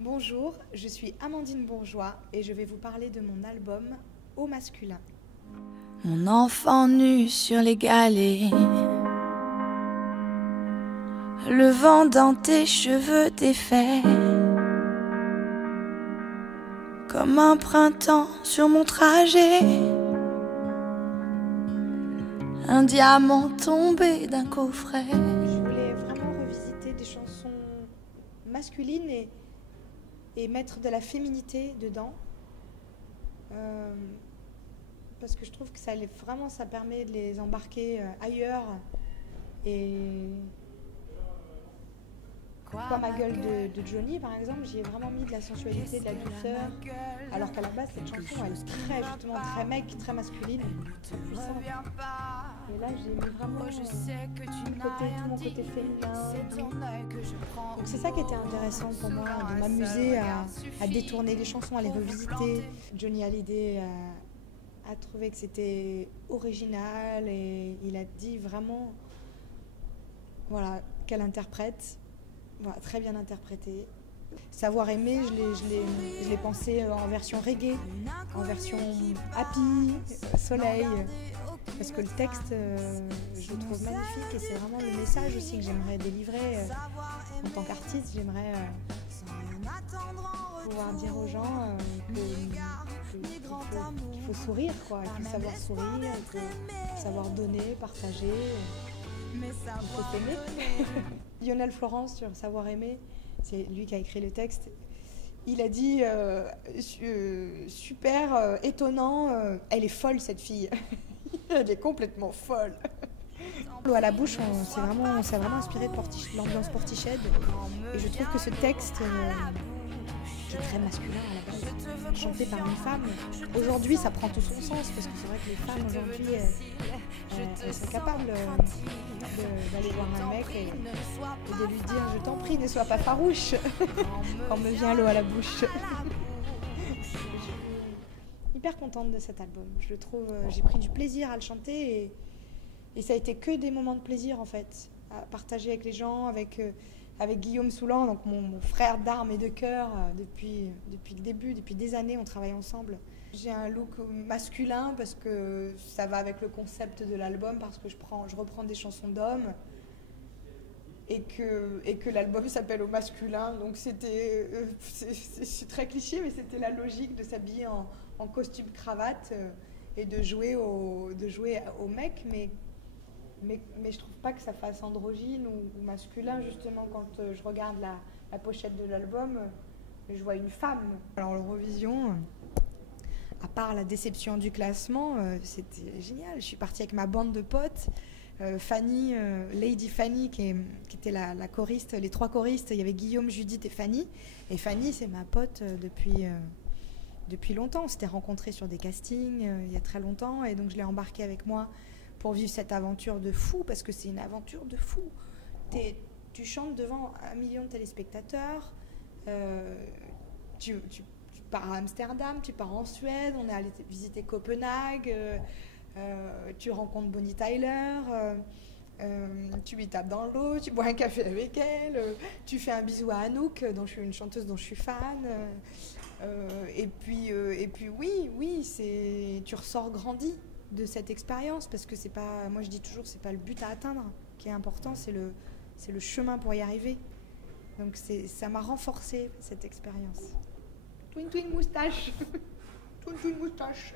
Bonjour, je suis Amandine Bourgeois et je vais vous parler de mon album Au masculin. Mon enfant nu sur les galets, le vent dans tes cheveux défaits, comme un printemps sur mon trajet, un diamant tombé d'un coffret. Je voulais vraiment revisiter des chansons masculines et mettre de la féminité dedans. Parce que je trouve que ça permet de les embarquer ailleurs. Et comme Ma gueule de Johnny, par exemple, j'y ai vraiment mis de la sensualité, de la douceur. Alors qu'à la base, cette chanson, elle est très mec, très masculine, très puissante. Et là, j'ai mis vraiment tout mon côté féminin. Donc c'est ça qui était intéressant pour moi, de m'amuser à détourner les chansons, à les revisiter. Johnny Hallyday a trouvé que c'était original et il a dit vraiment voilà, qu'elle interprète, voilà, très bien interprété. Savoir aimer, je l'ai pensé en version reggae, en version happy, soleil, parce que le texte, je le trouve magnifique et c'est vraiment le message aussi que j'aimerais délivrer en tant qu'artiste. J'aimerais pouvoir dire aux gens qu'il faut sourire, quoi, il faut savoir sourire, il faut savoir donner, partager, il faut s'aimer. Lionel Florence sur Savoir aimer, c'est lui qui a écrit le texte. Il a dit super, étonnant, elle est folle cette fille. Elle est complètement folle. L'eau à la bouche, on s'est vraiment inspiré de l'ambiance Portiched. Et je trouve que ce texte, qui est très masculin à la base, chanté par une femme, aujourd'hui ça prend tout son sens parce que c'est vrai que les femmes aujourd'hui elles sont capables d'aller voir un mec et de lui dire je t'en prie ne sois pas farouche quand me vient l'eau à la bouche. Je suis hyper contente de cet album. Je le trouve, j'ai pris du plaisir à le chanter et ça a été que des moments de plaisir en fait, à partager avec les gens, avec Guillaume Soulan, donc mon frère d'armes et de cœur, depuis le début, depuis des années, on travaille ensemble. J'ai un look masculin parce que ça va avec le concept de l'album, parce que je reprends des chansons d'hommes et que l'album s'appelle Au masculin. Donc c'est très cliché, mais c'était la logique de s'habiller en costume cravate et de jouer au mec, mais je trouve pas que ça fasse androgyne ou masculin, justement. Quand je regarde la pochette de l'album, je vois une femme. Alors l'Eurovision, à part la déception du classement, c'était génial. Je suis partie avec ma bande de potes, Fanny, Lady Fanny qui était la choriste, les trois choristes. Il y avait Guillaume, Judith et Fanny. Et Fanny, c'est ma pote depuis longtemps. On s'était rencontrés sur des castings il y a très longtemps, et donc je l'ai embarquée avec moi pour vivre cette aventure de fou, parce que c'est une aventure de fou. Tu chantes devant 1 million de téléspectateurs, tu pars à Amsterdam, tu pars en Suède, on est allé visiter Copenhague, tu rencontres Bonnie Tyler, tu lui tapes dans l'eau, tu bois un café avec elle, tu fais un bisou à Anouk, une chanteuse dont je suis fan. Et puis oui, tu ressors grandi de cette expérience, parce que c'est pas, moi je dis toujours, c'est pas le but à atteindre qui est important, c'est le chemin pour y arriver. Donc ça m'a renforcé cette expérience. Twin moustache. Twin moustache.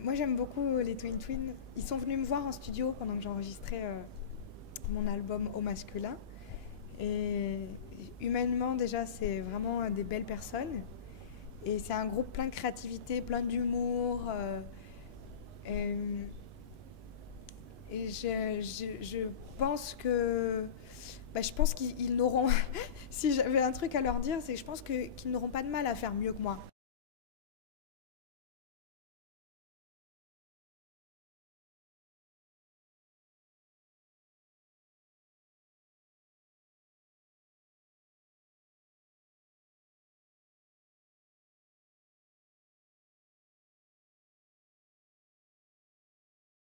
Moi j'aime beaucoup les Twin. Ils sont venus me voir en studio pendant que j'enregistrais mon album Au masculin, et humainement déjà c'est vraiment des belles personnes, et c'est un groupe plein de créativité, plein d'humour. Et je pense que je pense qu'ils n'auront si j'avais un truc à leur dire, c'est que je pense qu'ils n'auront pas de mal à faire mieux que moi.